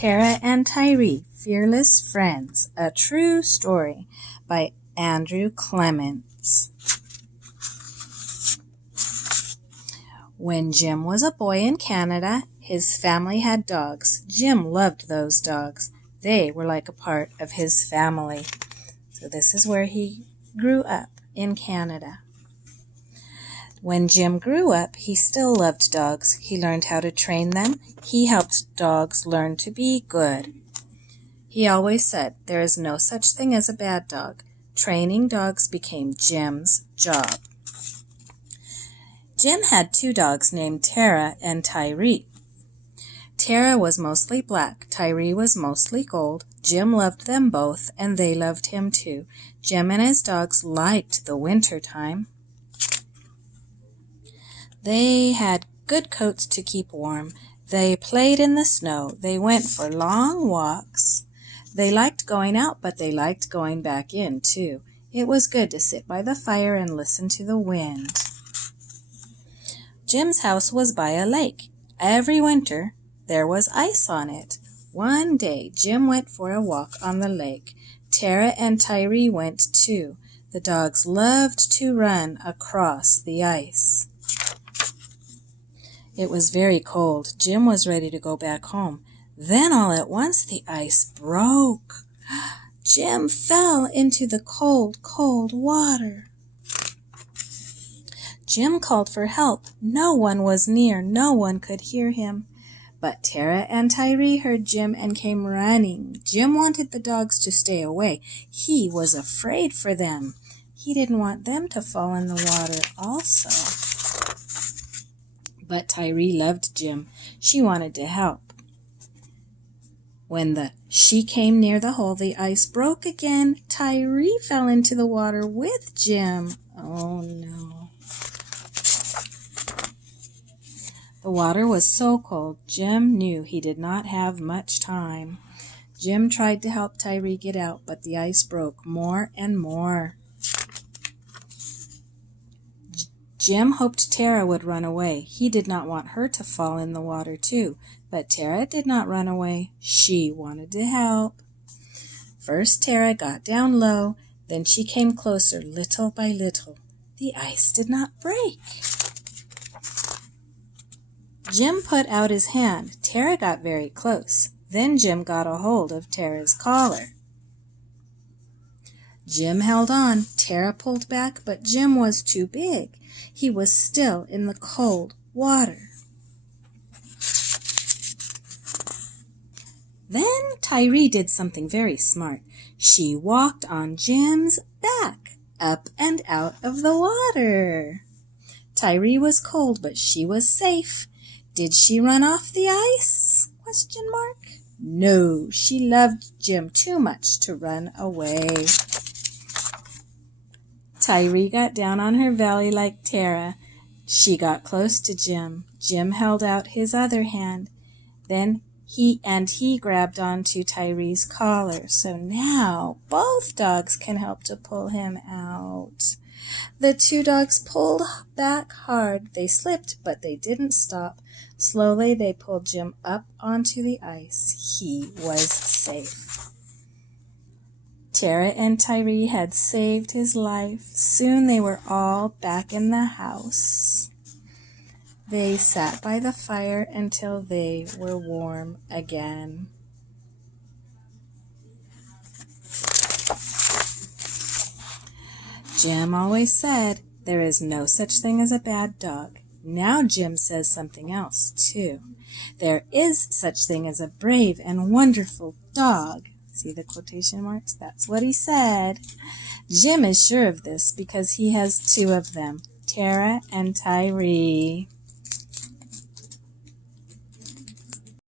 Tara and Tiree, Fearless Friends, a true story by Andrew Clements. When Jim was a boy in Canada, his family had dogs. Jim loved those dogs. They were like a part of his family. So this is where he grew up, in Canada. When Jim grew up, he still loved dogs. He learned how to train them. He helped dogs learn to be good. He always said, there is no such thing as a bad dog. Training dogs became Jim's job. Jim had two dogs named Tara and Tiree. Tara was mostly black. Tiree was mostly gold. Jim loved them both, and they loved him too. Jim and his dogs liked the winter time. They had good coats to keep warm. They played in the snow. They went for long walks. They liked going out, but they liked going back in, too. It was good to sit by the fire and listen to the wind. Jim's house was by a lake. Every winter, there was ice on it. One day, Jim went for a walk on the lake. Tara and Tiree went, too. The dogs loved to run across the ice. It was very cold. Jim was ready to go back home. Then all at once the ice broke. Jim fell into the cold, cold water. Jim called for help. No one was near. No one could hear him. But Tara and Tiree heard Jim and came running. Jim wanted the dogs to stay away. He was afraid for them. He didn't want them to fall in the water also. But Tiree loved Jim. She wanted to help. When she came near the hole, the ice broke again. Tiree fell into the water with Jim. Oh, no. The water was so cold, Jim knew he did not have much time. Jim tried to help Tiree get out, but the ice broke more and more. Jim hoped Tara would run away. He did not want her to fall in the water too, but Tara did not run away. She wanted to help. First Tara got down low, then she came closer little by little. The ice did not break. Jim put out his hand. Tara got very close. Then Jim got a hold of Tara's collar. Jim held on. Tara pulled back, but Jim was too big. He was still in the cold water. Then Tiree did something very smart. She walked on Jim's back, up and out of the water. Tiree was cold, but she was safe. Did she run off the ice? ? No, she loved Jim too much to run away. Tiree got down on her belly like Tara. She got close to Jim. Jim held out his other hand. Then he grabbed onto Tiree's collar. So now both dogs can help to pull him out. The two dogs pulled back hard. They slipped, but they didn't stop. Slowly they pulled Jim up onto the ice. He was safe. Tara and Tiree had saved his life. Soon they were all back in the house. They sat by the fire until they were warm again. Jim always said, there is no such thing as a bad dog. Now Jim says something else, too. There is such thing as a brave and wonderful dog. See the quotation marks? That's what he said. Jim is sure of this because he has two of them, Tara and Tiree.